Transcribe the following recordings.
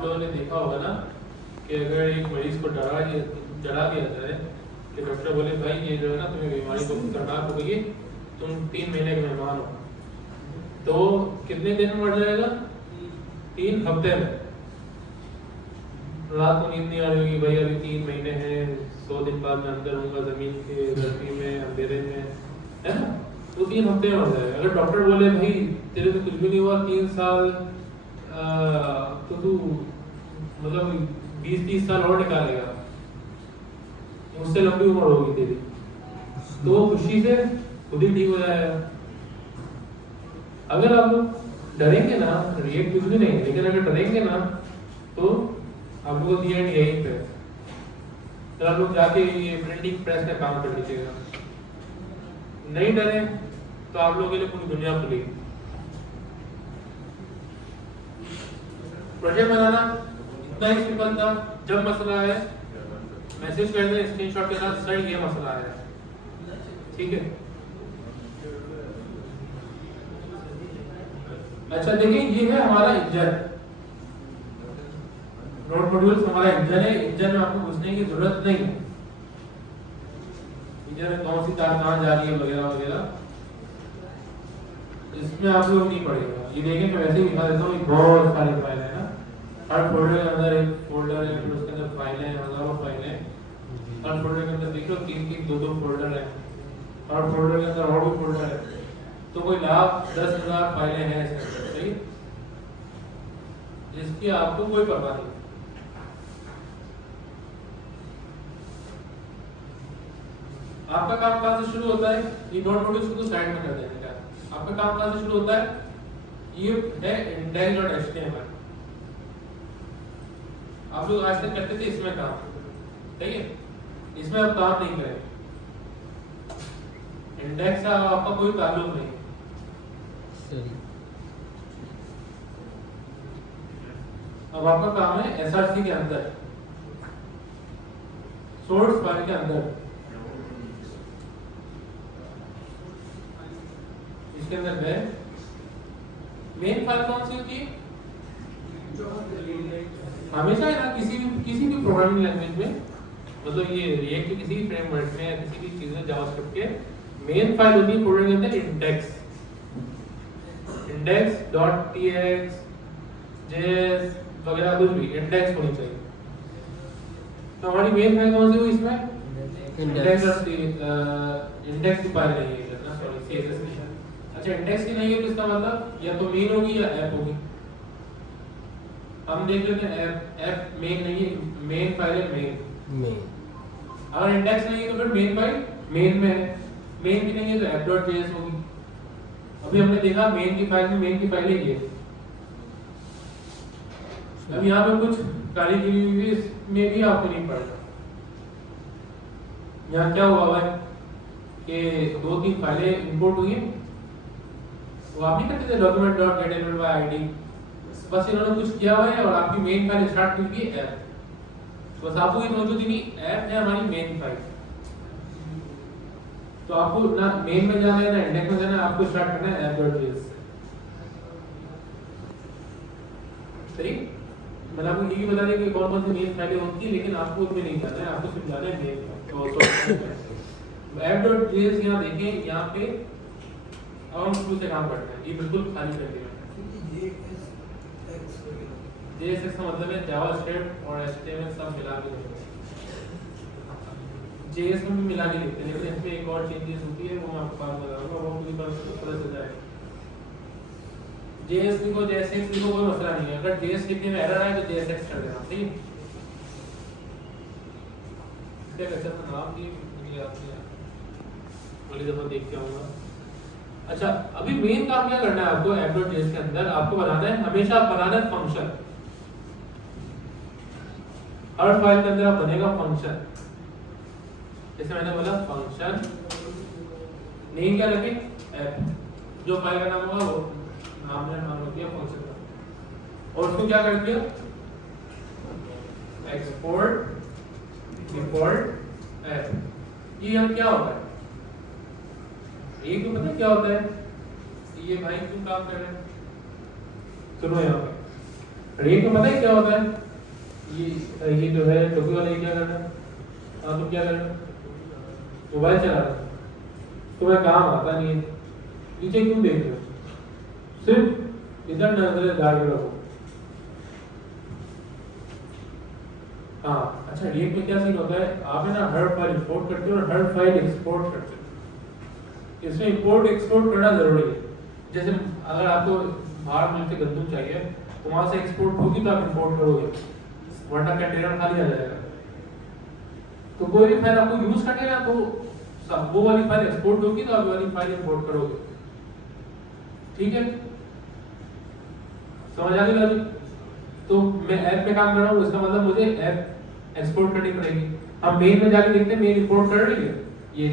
आप लोगों ने देखा होगा ना कि अगर एक मरीज को डरा दिया जाए कि डॉक्टर बोले भाई ये जो है ना तुम्हें बीमारी को खतरनाक हो गई है, तुम 3 महीने के मेहमान हो, तो कितने दिन में मर जाएगा? 3 हफ्ते में। रात को नींद नहीं आ रही होगी, भाई अभी 3 महीने हैं, 100 दिन बाद मैं अंदर होऊंगा जमीन के धरती में अंधेरे में, है ना, तो 3 हफ्ते में मर जाएगा। अगर डॉक्टर बोले भाई तेरे तो कुछ भी नहीं हुआ, 3 साल तो तू मतलब 20-30 साल और निकालेगा, उससे लंबी उम्र होगी तेरी, तो वो खुशी से खुद ही ठीक हो जाएगा। अगर आप लोग डरेंगे ना, रिएक्ट कुछ भी नहीं, लेकिन अगर डरेंगे ना तो आप लोगों को दिया यहीं पे, तो आप लोग जाके ये प्रिंटिंग प्रेस में काम कर लीजिएगा। नहीं डरे तो आप लोगों के लिए पूरी दुनिया खुली। प्रोजेक्ट बनाना इतना ही सिंपल था। जब मसला है मैसेज कर दें स्क्रीनशॉट के साथ, सर ये मसला है, ठीक है। अच्छा देखिए, ये है हमारा इंजन, नोड मॉड्यूल्स हमारा इंजन है। इंजन में आपको घुसने की जरूरत नहीं है, इंजन में कौन सी तार कहां जा रही है वगैरह वगैरह, इसमें आप लोग नहीं पड़ेगा। ये देखें मैं वैसे ही दिखा देता हूँ, बहुत सारी फाइल है ना, हर फोल्डर के अंदर एक फोल्डर है, फिर उसके अंदर फाइलें हैं, हजारों फाइलें हैं। हर फोल्डर के अंदर देखो 3-3, 2-2 फोल्डर है, हर फोल्डर के अंदर और भी फोल्डर है, तो कोई लाख 10,000 फाइलें हैं इसके अंदर, सही, जिसकी आपको कोई परवाह नहीं। आपका काम कहां से शुरू होता है? ये नोड मॉड्यूल्स को साइड में कर देने का। आपका काम कहां से शुरू होता है? ये है index.html। आप लोग आज तक करते थे इसमें काम, सही है, इसमें अब काम नहीं करें। इंडेक्स का आपका कोई ताल्लुक नहीं। अब आपका काम है एसआरसी के अंदर, सोर्स फाइल के अंदर, इसके अंदर है मेन फाइल कौन सी होती है? हमेशा है ना किसी भी प्रोग्रामिंग लैंग्वेज में, मतलब ये रिएक्ट के किसी भी फ्रेमवर्क में या किसी भी चीज में जावास्क्रिप्ट के मेन फाइल होती है प्रोग्राम के अंदर इंडेक्स, index.txt js वगैरह कुछ भी इंडेक्स होनी चाहिए। तो हमारी मेन फाइल कौन सी हुई इसमें? इंडेक्स की फाइल नहीं है ना, सॉरी CSS की। अच्छा इंडेक्स की नहीं है तो इसका मतलब या तो मेन होगी या ऐप होगी। हम देख लेते हैं ऐप मेन नहीं है, मेन फाइल है मेन। अगर इंडेक्स नहीं है तो फिर मेन फाइल मेन में है, मेन की नहीं है तो app.js होगी। अभी हमने देखा मेन की फाइल में मेन की फाइल ही है। अब यहाँ पे कुछ कारीगरी में भी आपको नहीं पड़ेगा। यहाँ क्या हुआ है कि 2-3 फाइलें इंपोर्ट हुई है, वो आप नहीं करते थे document.getAnyWayID, बस इन्होंने कुछ किया हुआ है और आपकी मेन फाइल स्टार्ट हुई है ऐप, बस आपको ये मौजूद ही नहीं, ऐप है हमारी मेन फाइल। तो आपको ना मेन में जाना है ना इंडेक्स में जाना है, आपको स्टार्ट करना है app.js से, सही। मैंने आपको ये भी बता दिया कि कौन कौन सी मेन फाइलें होती है, लेकिन आपको उसमें नहीं जाना है, आपको सिर्फ जाना है मेन फाइल। app.js यहाँ देखें, यहाँ पे अब हम शुरू से काम करते हैं, ये बिल्कुल खाली करके JSX का मतलब है जावास्क्रिप्ट और HTML सब मिला के JS में भी मिला के लिखते हैं, लेकिन इसमें एक और चेंजेस होती है, वो मैं आपको बाद में बताऊंगा, वो पूरी पता चल जाएगा। JS लिखो JSX लिखो कोई मसला नहीं है, अगर JS लिखने में एरर आए तो JSX कर देना, सही। क्या कहते हैं नाम की मुझे याद नहीं है, अगली दफा देख के आऊंगा। अच्छा अभी मेन काम क्या करना है आपको app.js के अंदर? आपको बनाना है, हमेशा बनाना है फंक्शन। हर फाइल के अंदर आप बनेगा फंक्शन, जैसे मैंने बोला फंक्शन नेम क्या रखें? ऐप। जो फाइल का नाम होगा वो नाम रख दिया फंक्शन का, और उसको क्या कर दिया? Export default app. ये यहाँ क्या होता है? एक तो पता क्या होता है? ये भाई क्यों काम कर रहे हैं? सुनो यहाँ पे रेट में पता है क्या होता है, ये जो है टोपी वाला, ये क्या करना है, आप लोग क्या करना, मोबाइल चला रहे हैं, तुम्हें काम आता नहीं है, पीछे क्यों देख रहे हो, सिर्फ इधर नजर डाल के रखो। हाँ अच्छा, रिएक्ट में क्या सीन होता है, आप है ना हर फाइल इंपोर्ट करते हो और हर फाइल एक्सपोर्ट करते हो। इसमें इंपोर्ट एक्सपोर्ट करना जरूरी है। जैसे अगर आपको बाहर मिलके गंदम चाहिए तो वहां से एक्सपोर्ट होगी तो आप इंपोर्ट करोगे, वरना कंटेनर खाली आ जाएगा। तो कोई भी फाइल आपको यूज करने ना तो वो वाली फाइल एक्सपोर्ट होगी तो आप वाली फाइल इंपोर्ट करोगे। ठीक है, समझ आ गई? तो मैं ऐप पे काम कर रहा हूँ, इसका मतलब मुझे ऐप एक्सपोर्ट करनी पड़ेगी। हम मेल में जाके देखते हैं मेल इंपोर्ट कर रही है, ये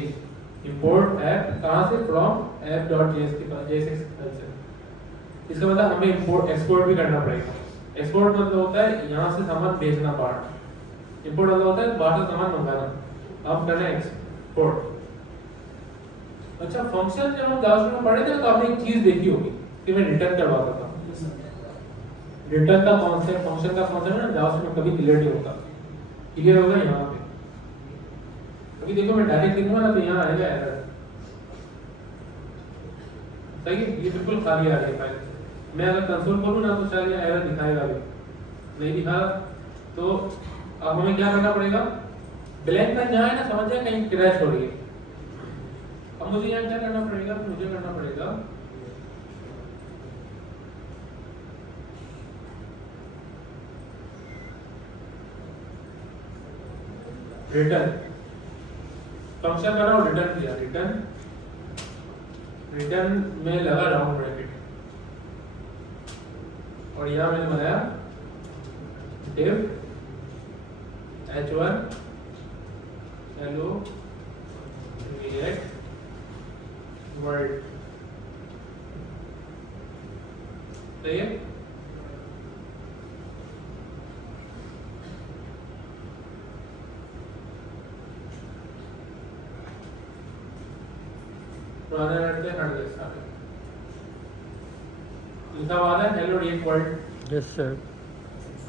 इंपोर्ट ऐप कहाँ से, फ्रॉम app.jsx फाइल से। इसका मतलब हमें इंपोर्ट एक्सपोर्ट भी करना पड़ेगा। एक्सपोर्ट मतलब होता है यहाँ से सामान भेजना बाहर, इंपोर्ट मतलब होता है बाहर से सामान मंगाना। अब करना है एक्सपोर्ट। अच्छा, फंक्शन जब हम जावा में पढ़े थे तो आपने एक चीज देखी होगी कि मैं रिटर्न करवाता था। रिटर्न का कॉन्सेप्ट, फंक्शन का कॉन्सेप्ट ना जावा में कभी क्लियर नहीं होता। क्लियर होगा यहाँ पे। अभी देखो मैं डायरेक्ट लिखूंगा ना तो यहाँ आएगा एरर। सही है, ये बिल्कुल खाली आ रही है फाइल। मैं अगर कंसोल खोलूं ना तो शायद ये एरर दिखाएगा भी, नहीं दिखा तो अब हमें क्या करना पड़ेगा, ब्लैंक लाइन जहाँ है ना समझ जाए कहीं क्रैश हो रही है। अब मुझे यहाँ क्या करना पड़ेगा, मुझे करना पड़ेगा रिटर्न। फंक्शन बना और रिटर्न किया, रिटर्न में लगा राउंड ब्रैकेट और यहाँ मैंने बनाया div h1 hello react world। सही है? लिखा हुआ है hello react world. Yes sir.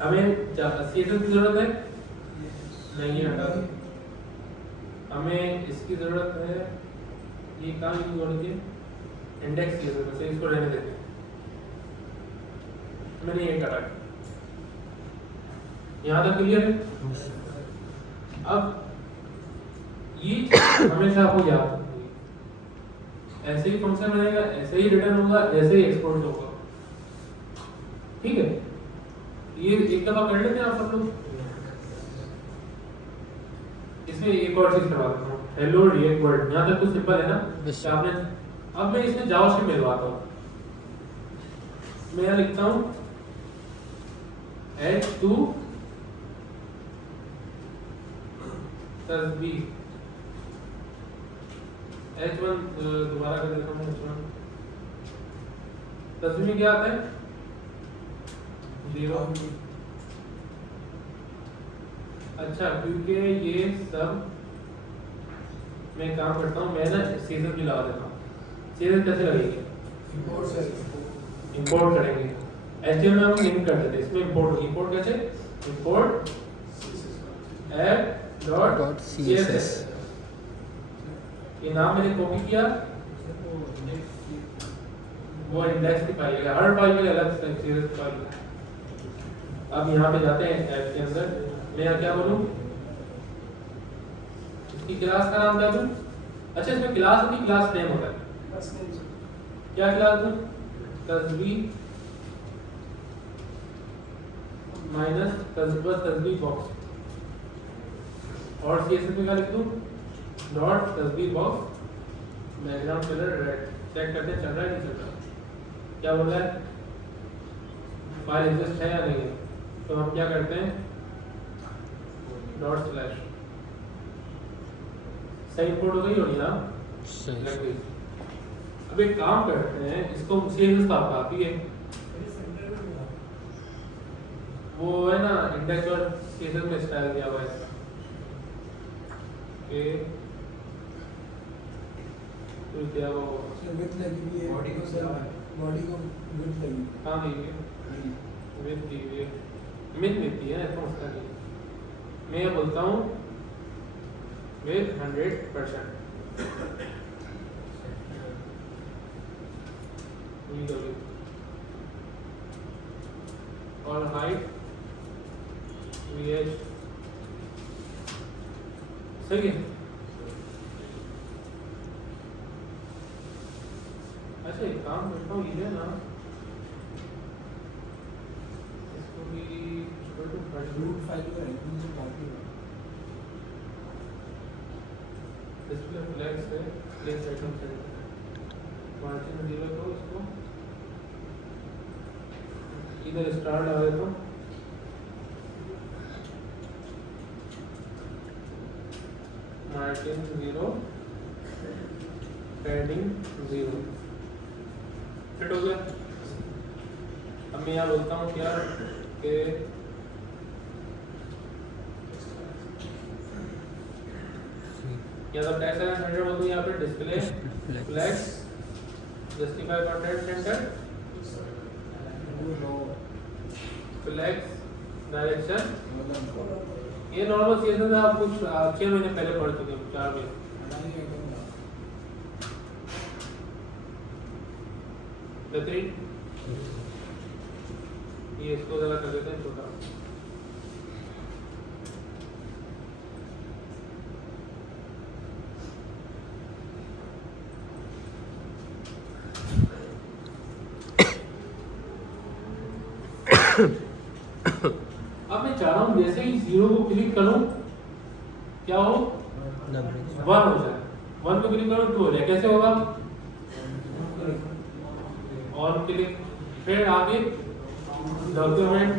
हमें सीएसएस की जरूरत है नहीं है, हमें इसकी जरूरत है। ये कहाँ यूज हो रही है, इंडेक्स सीएसएस से, इसको रहने देते हैं। मैंने ये करा, यहाँ तक क्लियर है? अब ये हमेशा आपको याद रखनी है, ऐसे ही फंक्शन बनेगा, ऐसे ही रिटर्न होगा, ऐसे ही एक्सपोर्ट होगा। ठीक है, ये एक दफा कर लेते हैं आप सब लोग। इसमें एक और चीज करवा देता हूँ, हेलो रिएक्ट वर्ल्ड। यहाँ तक तो सिंपल है ना कि आपने। अब मैं इसमें जावास्क्रिप्ट मिलवाता हूँ। मैं यहाँ लिखता हूँ h2 तस्वीर h1 दोबारा कर देता हूँ। h1 तस्वीर में क्या आता है, 0। अच्छा, क्योंकि ये सब मैं काम करता हूँ, मैं ना सीजन भी लगा देता हूँ। सीजन कैसे लगेगी, इंपोर्ट करेंगे। एचटीएमएल में हम लिंक कर देते हैं, इसमें इंपोर्ट कैसे, इंपोर्ट app.css। ये नाम मैंने कॉपी किया, वो इंडेक्स की फाइल है, हर फाइल में अलग सीएसएस फाइल है। अब यहाँ पे जाते हैं ऐप के अंदर। मैं यहाँ क्या बोलूँ, इसकी क्लास का नाम क्या दूँ? अच्छा, इसमें क्लास की क्लास नेम होता है, क्या क्लास दूँ, तस्वीर माइनस तस्वीर बॉक्स। और सीएसएस में क्या लिख दूँ, डॉट तस्वीर box background colour red. Check करते हैं चल रहा है नहीं चल रहा, क्या बोल रहा है, फाइल एग्जिस्ट है या नहीं है। तो हम क्या करते हैं, डॉट स्लैश। सही इंपोर्ट हो गई और यहाँ लग गई। अब एक काम करते हैं, इसको सीएसएस तो आपको आती है, वो है ना इंडेक्स और सीएसएस में स्टाइल दिया हुआ है इसका। तो क्या वो विड्थ लगी हुई है, बॉडी को विड्थ लगी। कहाँ देखिए विद दी मिन विद दी है तो उसका नहीं, मैं ये बोलता हूँ विद 100%। और हाइट VH सही है। अच्छा एक काम करता हूँ ये ना, इसको भी रूट फाइल का रेफरेंस काफी है। डिस्प्ले फ्लैग्स है, प्लेस आइटम सेंटर मार्जिन 0 तो इसको इधर स्टार्ट आ गया तो मार्जिन 0 पैडिंग 0 फिट हो गया। अब मैं यहाँ बोलता हूँ क्या कि या तो टैक्स एंड सेंटर बोल दूँ यहाँ पे display flags justify content centre flags direction. ये नॉर्मल सीएसएस आप कुछ 6 महीने पहले पढ़ चुके हैं, 4 महीने। बेहतरीन। ये इसको जरा कर देते हैं छोटा। अब मैं चाह रहा हूँ जैसे ही 0 को क्लिक करूं क्या हो 1 हो जाए, 1 को क्लिक करूं 2 हो जाए। कैसे होगा? और क्लिक फिर आगे डॉक्यूमेंट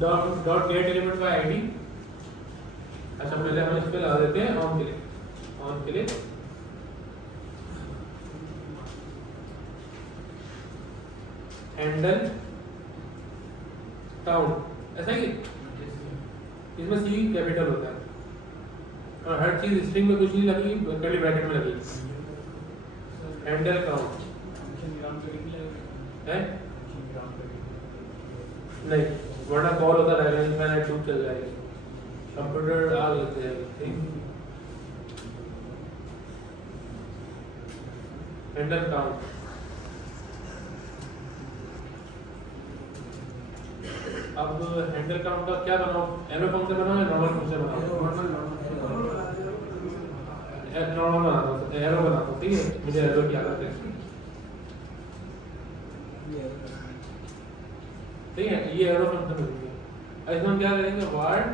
डॉट गेट एलिमेंट का आईडी। अच्छा पहले हम इस पे लगा देते हैं ऑन क्लिक हैंडल काउंट। ऐसा ही इसमें सी कैपिटल होता है और हर चीज स्ट्रिंग में कुछ नहीं लगी, कर्ली ब्रैकेट में लगी। हैंडल काउंट है नहीं, वरना कॉल होता रहेगा, मैंने डूब चल जाएगी, कंप्यूटर आग लग जाएगी। हैंडल काउंट अब हैंडल काउंट का क्या बनाओ? एरो फॉर्म से बनाओ या नॉर्मल फॉर्म से बनाओ? नॉर्मल बनाओ, एरो बनाओ। ठीक है, मुझे एरो की आदत है। ठीक है, ये एरो फंक्शन होगी। अब इसमें हम क्या करेंगे? Word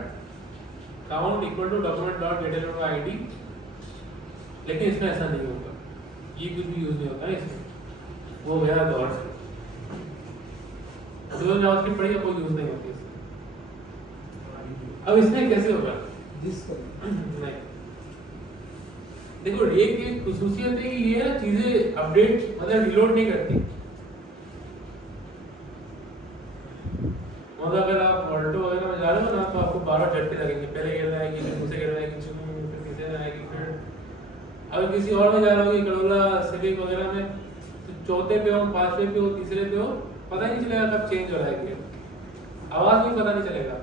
count equal to document dot get element का आईडी। लेकिन इसमें ऐसा नहीं होगा, ये कुछ भी यूज नहीं होता है इसमें, वो गया दौर से। जो जावास्क्रिप्ट पढ़ी कोई यूज नहीं होती इसमें। अब इसमें कैसे होगा? नहीं, देखो एक एक खुसूसियत है कि ये ना चीजें अपडेट मतलब रिलोड नहीं करती। मतलब अगर आप ऑल्टो वगैरह में जा रहे हो ना तो आपको 12 झटके लगेंगे, पहले गिरना है कि दूसरे गिरना है कि फिर तीसरे में आएगी। फिर अगर किसी और में जा रहे हो कि करोला सिविक वगैरह में तो चौथे पे हो, पांचवे पे हो, तीसरे पे हो, पता ही नहीं चलेगा कब चेंज हो रहा है गियर, आवाज भी पता नहीं चलेगा।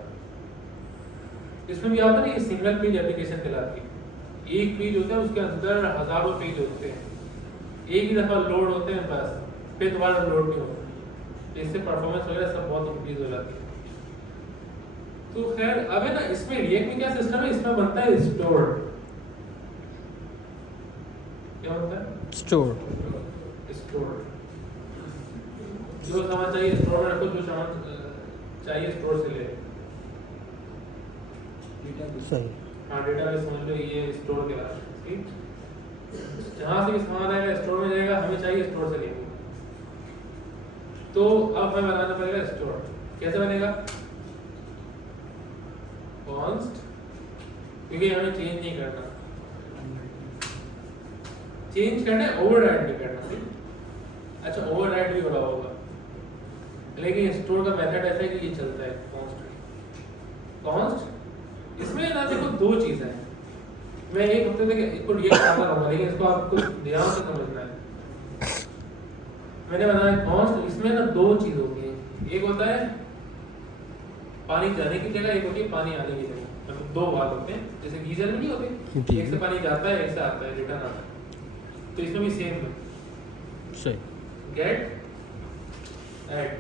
इसमें भी आता है ये सिंगल पेज एप्लीकेशन कहलाती है। एक पेज होता है, उसके अंदर हजारों पेज होते हैं, एक ही दफा लोड होते हैं बस, फिर दोबारा लोड नहीं होते। इससे परफॉर्मेंस वगैरह सब बहुत इंक्रीज हो जाती है। तो खैर अब है ना, इसमें रिएक्ट में क्या सिस्टम है? इसमें बनता है स्टोर। क्या बनता है? स्टोर। जो सामान चाहिए स्टोर में रखो, जो सामान चाहिए स्टोर से ले। सही। हाँ, डेटा भी समझ लो, ये स्टोर के बाद ठीक, जहाँ से भी सामान आएगा स्टोर में जाएगा, हमें चाहिए स्टोर से लेंगे। तो अब हमें बनाना पड़ेगा स्टोर। कैसे बनेगा? कॉन्स्ट, क्योंकि हमें चेंज नहीं करना, चेंज करना है, ओवरराइड नहीं करना। ठीक, अच्छा ओवरराइड भी हो रहा होगा, लेकिन स्टोर का मेथड ऐसा है कि ये चलता है कॉन्स्ट। इसमें ना देखो दो चीजें हैं, मैं एक हफ्ते तक इसको रिएक्ट करता रहूंगा, लेकिन इसको आपको ध्यान से समझना है। मैंने बनाया कॉन्स्ट, इसमें ना दो चीज होती है, एक होता है पानी जाने की जगह, एक होती है पानी आने की जगह। मतलब दो बात होते हैं, जैसे गीजर में नहीं होते, एक से पानी जाता है, एक से आता है, रिटर्न आता है। तो इसमें भी सेम है, सही। Get add.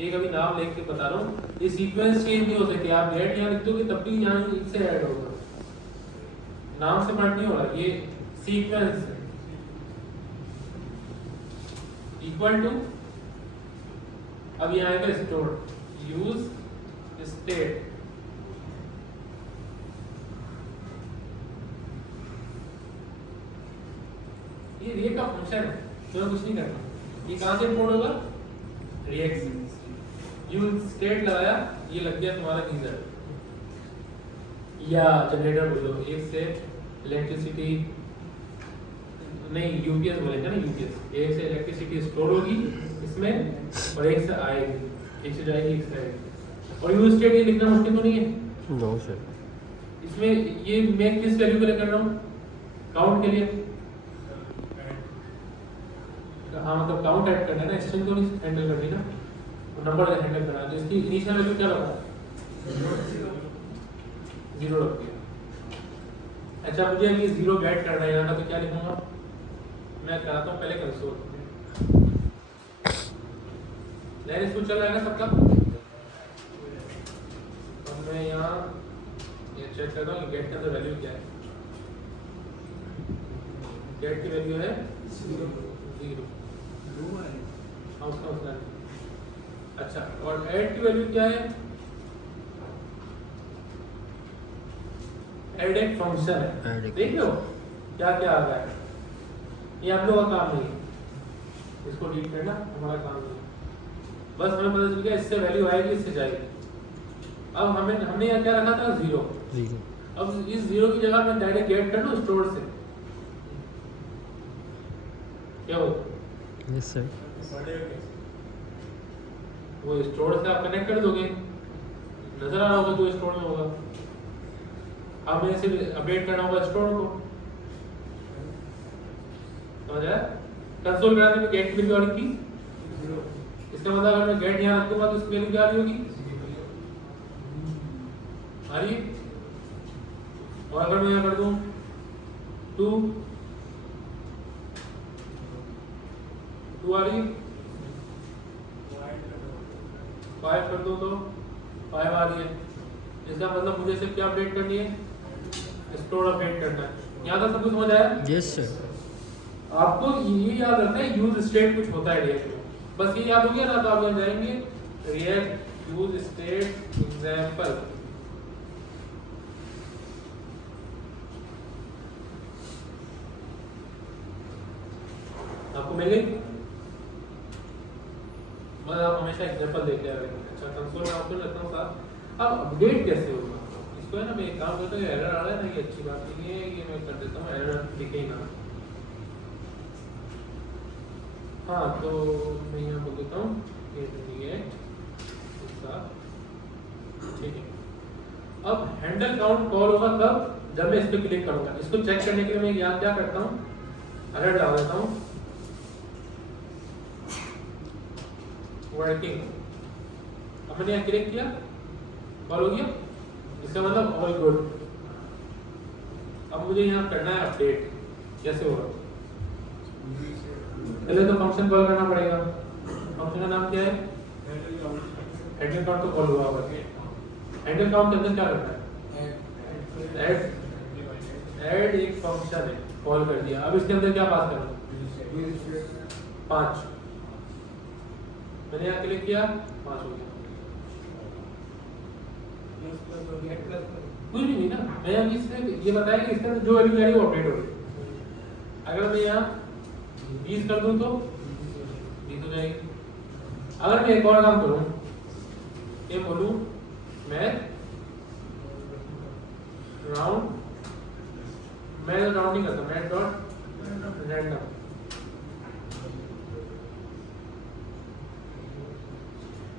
एक अभी नाम लिख के बता रहा हूँ, ये सीक्वेंस चेंज नहीं हो सकती। आप गेट यहाँ लिख दोगे तब भी यहाँ इससे ऐड होगा, नाम से पार्ट नहीं हो रहा, ये सीक्वेंस है। इक्वल टू, अब ये आएगा स्टोर, यूज स्टेट। ये रिएक्ट का फंक्शन है, तो कुछ नहीं करना। ये कहां से इंपोर्ट होगा, रिएक्ट से। यूज स्टेट लगाया, ये लग गया तुम्हारा गीजर या जनरेटर बोलो, एक से इलेक्ट्रिसिटी नहीं, यूपीएस बोलेंगे ना, यूपीएस। एक से इलेक्ट्रिसिटी स्टोर होगी इसमें और एक से आएगी, एक से जाएगी, एक से आएगी। और यूज स्टेट ये लिखना मुश्किल तो नहीं है? No sir. इसमें ये मैं किस वैल्यू के लिए कर रहा हूँ, काउंट के लिए। हाँ मतलब काउंट ऐड करना है ना, स्ट्रिंग तो नहीं हैंडल करनी ना, नंबर हैंडल करना है। तो इसकी इनिशियल वैल्यू क्या रखा है, 0 रख दिया। अच्छा मुझे अभी 0 गेट करना है यहाँ का, तो क्या लिखूंगा मैं कराता हूँ पहले कंसोल। लाइन इसको चल रहा है ना सबका। अब मैं यहाँ ये चेक करता हूँ गेट का तो वैल्यू क्या है। गेट की वैल्यू है 0। हाँ उसका अच्छा, और ऐड की वैल्यू क्या है, ऐड एक फंक्शन है, देख लो क्या क्या आ रहा है। ये आप लोगों का काम नहीं है, इसको डिलीट करना हमारा काम नहीं है। बस हमें पता चल गया इससे वैल्यू आएगी, इससे जाएगी। अब हमने यहाँ क्या रखा था, 0। अब इस 0 की जगह मैं डायरेक्ट गेट कर लूँ स्टोर से, क्या होगा? Yes sir. वो स्टोर से आप कनेक्ट कर दोगे, नजर आ रहा होगा जो स्टोर में होगा। अब मैं इसे अपडेट करना होगा स्टोर को, समझ आया? कंसोल कराने में गेट की वैल्यू आ रही थी, इसका मतलब अगर मैं गेट यहाँ रखूंगा तो उसकी वैल्यू क्या आ रही होगी, आ रही। और अगर मैं यहाँ कर दूं 2 आ रही, 5 कर दो तो 5 आ रही है। इसका मतलब मुझे सिर्फ क्या अपडेट करनी है, स्टोर अपडेट करना है। यहाँ तक सब कुछ समझ आया? Yes sir. आपको ये याद रखना है, यूज स्टेट कुछ होता है रिएक्ट में, बस ये याद हो गया ना, तो आप यहाँ जाएंगे रिएक्ट यूज स्टेट एग्जाम्पल। आपको मिल गई, बस आप हमेशा एग्जाम्पल देते रहेंगे। अच्छा कंसोल में आपको रखता हूँ साथ। अब अपडेट कैसे होगा इसको, है ना, मैं एक काम करता हूँ, एरर आ रहा है ना, ये अच्छी बात नहीं है, ये मैं कर देता हूँ, एरर दिखे ही ना। हाँ तो मैं यहाँ बोल देता हूँ ठीक है। अब हैंडल काउंट कॉल होगा कब, जब मैं इस पर क्लिक करूंगा। इसको चेक करने के लिए मैं यहाँ क्या करता हूँ, एरर डाल देता हूँ वर्किंग। अब मैंने यहाँ क्लिक किया, कॉल हो गया, इसका मतलब ऑल गुड। अब मुझे यहाँ करना है अपडेट, कैसे होगा, पहले तो फंक्शन कॉल करना पड़ेगा। फंक्शन का नाम क्या है, हैंडल काउंट तो कॉल हुआ होगा। हैंडल काउंट के अंदर क्या करना है, ऐड एक फंक्शन है, कॉल कर दिया। अब इसके अंदर क्या पास करना, 5। मैंने यहाँ क्लिक किया, 5 हो गया। कुछ भी नहीं ना, मैं अभी इसमें ये बताया कि इसके अंदर जो वैल्यू आई वो अपडेट हो गई। अगर मैं यहाँ 20 कर दूं तो 20 हो जाएगी। अगर मैं एक और काम करूं, ये बोलूं मैथ राउंड, मैं राउंड नहीं करता, math dot random,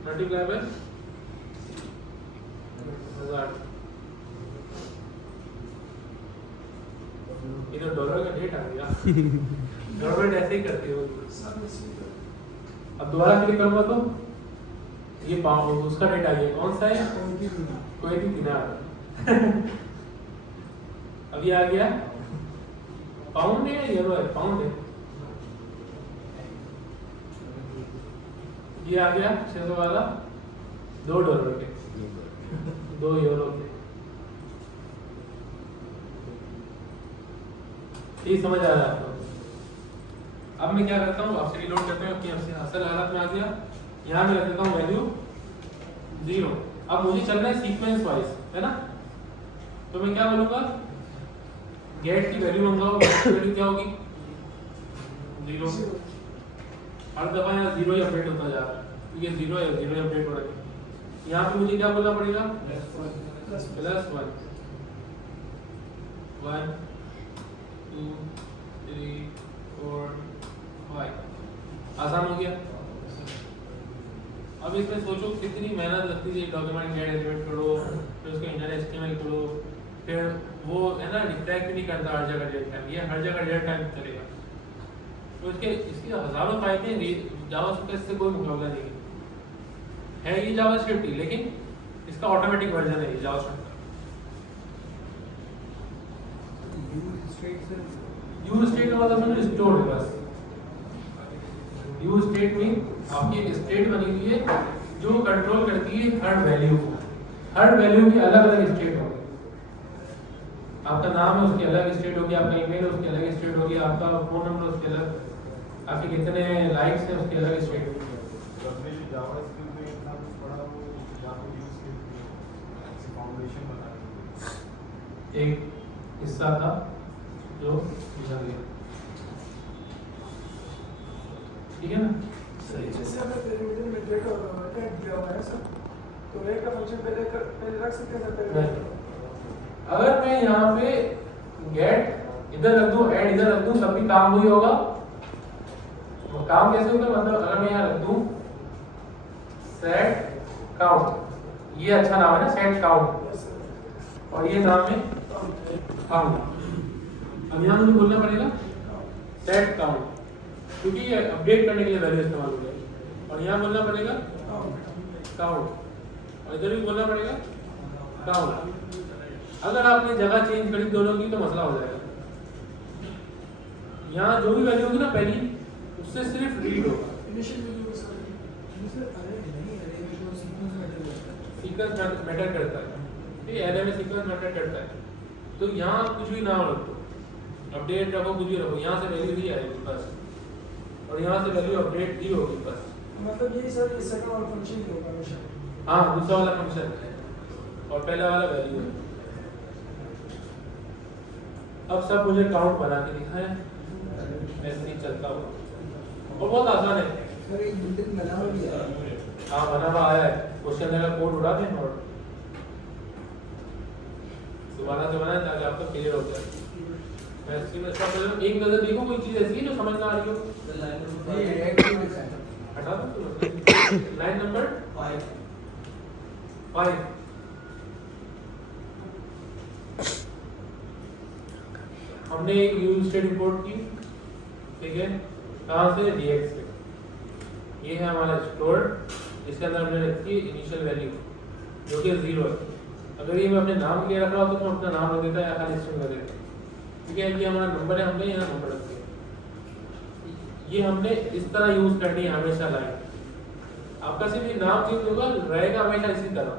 multiply by 1000। इधर डॉलर का डेट आ गया। गवर्नमेंट ऐसे ही करती है। अब दोबारा क्लिक करूंगा तो ये पाउंड उसका डेटा ये कौन सा है? कोई भी दिनार। अभी आ गया पाउंड है, यूरो है, पाउंड है। ये आ गया 600 वाला $2 के, 2 यूरो के। ये समझ आ रहा है आपको? अब मैं क्या करता हूँ, आपसे रिलोड करते हैं अपनी असल हालत में आ गया। यहाँ मैं रख देता हूँ वैल्यू 0। अब मुझे चलना है सीक्वेंस वाइज, है ना? तो मैं क्या बोलूँगा, गेट की वैल्यू मंगाओ। गेट की वैल्यू क्या होगी? 0। हर दफा यहाँ 0 ही अपडेट होता जा रहा है, तो ये 0 है, 0 ही अपडेट हो रहा है। यहाँ पे मुझे क्या बोलना पड़ेगा? +1 1 2 3 4 5। आसान हो गया। अब इसमें सोचो कितनी मेहनत लगती है, डॉक्यूमेंट गेट एलिमेंट करो, फिर उसका इंटर एचटीएमएल करो, फिर वो है ना रिफ्लेक्ट भी नहीं करता हर जगह रियल टाइम, ये हर जगह रियल टाइम चलेगा। तो इसके हजारों फायदे हैं। जावास्क्रिप्ट से कोई मुकाबला नहीं है ये जावास्क्रिप्ट ही, लेकिन इसका ऑटोमेटिक वर्जन है ये जावास्क्रिप्ट का। यूज स्टेट का मतलब समझो स्टोर है बस। यूज स्टेट में आपकी एक स्टेट बनी हुई है जो कंट्रोल करती है हर वैल्यू को। हर वैल्यू की अलग अलग स्टेट होगी। आपका नाम है उसकी अलग स्टेट होगी, आपका ईमेल है उसकी अलग स्टेट होगी, आपका फोन नंबर उसके अलग, आपके कितने लाइक्स हैं उसकी अलग स्टेट होगी। अपने जो जावास्क्रिप्ट में इतना कुछ पढ़ा वो जावा यूज के फाउंडेशन बना एक हिस्सा था जो निकल गया, ठीक है ना? जैसे हमने पैरामीटर में डेटा टैग दिया हुआ है सर, तो एक का फंक्शन पहले रख सकते हैं सर पहले। अगर मैं यहाँ पे गेट इधर रख दूं, ऐड इधर रख दूं, तब भी काम वही होगा। वो काम कैसे होगा? मतलब अगर मैं यहाँ रख दूं सेट काउंट, ये अच्छा नाम है ना, सेट काउंट, और ये नाम है काउंट। अब यहाँ मुझे बोलना पड़ेगा सेट काउंट, क्योंकि ये अपडेट करने के लिए वैल्यू इस्तेमाल हो गया। और यहाँ बोलना पड़ेगा काउंट, और इधर भी बोलना पड़ेगा काउंट। अगर आपने जगह चेंज करी दोनों की तो मसला हो जाएगा। यहाँ जो भी वैल्यू होगी ना पहली, उससे सिर्फ रीड होगा। इनिशियल वैल्यू सर अरे नहीं, अरे में तो सीक्वेंस मैटर करता है। सीक्वेंस मैटर करता है, ठीक है? एरे में सीक्वेंस मैटर करता है। तो यहाँ कुछ भी नाम रखो, अपडेट रखो, कुछ भी रखो, यहाँ से वैल्यू ही आएगी बस, और यहाँ से वैल्यू अपडेट ही होगी बस। मतलब ये सर इस सेकंड वाला फंक्शन ही होगा हमेशा। हाँ, दूसरा वाला फंक्शन है और पहला वाला वैल्यू है। अब सब मुझे काउंट बना के दिखाएं, ऐसे ही चलता हुआ, और बहुत आसान है। सर एक बिल्डिंग बना हुआ भी है। हाँ, बना हुआ आया है, उसके अंदर का कोड उड़ा दें और दोबारा से बनाएं ताकि आपको क्लियर हो जाए। मैं इसकी में सब एक नजर देखो, कोई चीज ऐसी है जो समझ ना आ रही हो, ये एक्टिव है हटा दो। Line number 5। हमने एक यूज स्टेट इंपोर्ट की, ठीक है? कहाँ से? dx से। ये है हमारा स्टोर, इसके अंदर हमने रखी इनिशियल वैल्यू जो कि 0 है। अगर ये मैं अपने नाम के लिए रख रहा हूँ तो मैं अपना नाम रख देता या खाली स्ट्रिंग रख देता, ठीक है? ये हमारा नंबर है, हमने यहाँ नंबर रख दिया। ये हमने इस तरह यूज करनी है हमेशा लाइन। आपका सिर्फ नाम चेंज होगा, रहेगा हमेशा इसी तरह,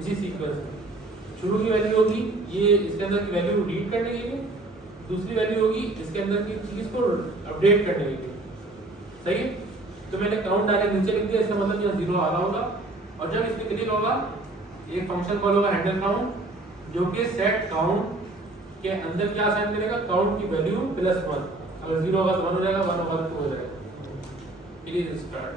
इसी सीक्वेंस में। शुरू की वैल्यू होगी ये, इसके अंदर की वैल्यू रीड करने के लिए, दूसरी वैल्यू होगी इसके अंदर की चीज को अपडेट करने के लिए, सही है? तो मैंने काउंट डायरेक्ट नीचे लिख दिया, इसका मतलब यहाँ 0 आ रहा होगा। और जब इसमें क्लिक होगा, एक फंक्शन कॉल होगा हैंडल काउंट, जो कि सेट काउंट के अंदर क्या असाइन करेगा? काउंट की वैल्यू +1। अगर 0 होगा तो 1 हो जाएगा, 1 होगा तो 2 हो जाएगा। It is start.